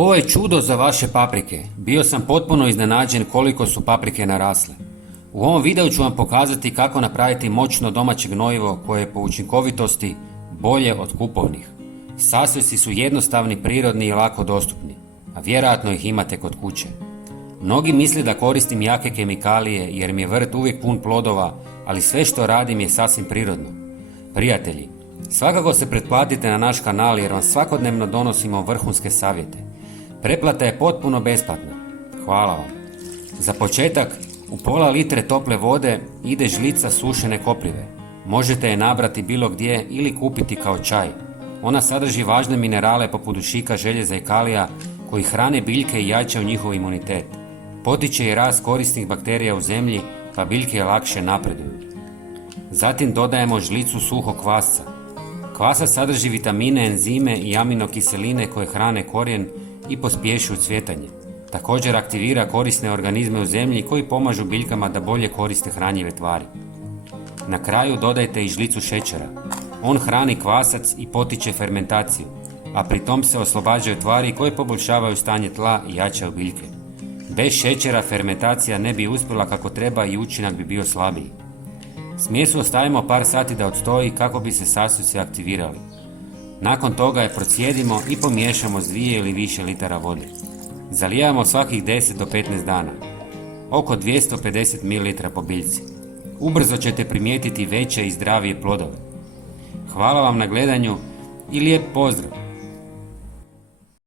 Ovo je čudo za vaše paprike. Bio sam potpuno iznenađen koliko su paprike narasle. U ovom videu ću vam pokazati kako napraviti moćno domaće gnojivo koje je po učinkovitosti bolje od kupovnih. Sastojci su jednostavni, prirodni i lako dostupni, a vjerojatno ih imate kod kuće. Mnogi misle da koristim jake kemikalije jer mi je vrt uvijek pun plodova, ali sve što radim je sasvim prirodno. Prijatelji, svakako se pretplatite na naš kanal jer vam svakodnevno donosimo vrhunske savjete. Pretplata je potpuno besplatna. Hvala vam. Za početak, u pola litre tople vode ide žlica sušene koprive. Možete je nabrati bilo gdje ili kupiti kao čaj. Ona sadrži važne minerale poput dušika, željeza i kalija koji hrane biljke i jačaju njihov imunitet. Potiče i rast korisnih bakterija u zemlji pa biljke lakše napreduju. Zatim dodajemo žlicu suhog kvasca. Kvasac sadrži vitamine, enzime i aminokiseline koje hrane korijen i pospješuju cvjetanje. Također aktivira korisne organizme u zemlji koji pomažu biljkama da bolje koriste hranjive tvari. Na kraju dodajte i žlicu šećera. On hrani kvasac i potiče fermentaciju, a pri tom se oslobađaju tvari koje poboljšavaju stanje tla i jačaju biljke. Bez šećera fermentacija ne bi uspjela kako treba i učinak bi bio slabiji. Smjesu ostavimo par sati da odstoji kako bi se sastojci aktivirali. Nakon toga je procijedimo i pomiješamo s 2 ili više litara vode. Zalijevamo svakih 10 do 15 dana. Oko 250 ml po biljci. Ubrzo ćete primijetiti veće i zdravije plodove. Hvala vam na gledanju i lijep pozdrav!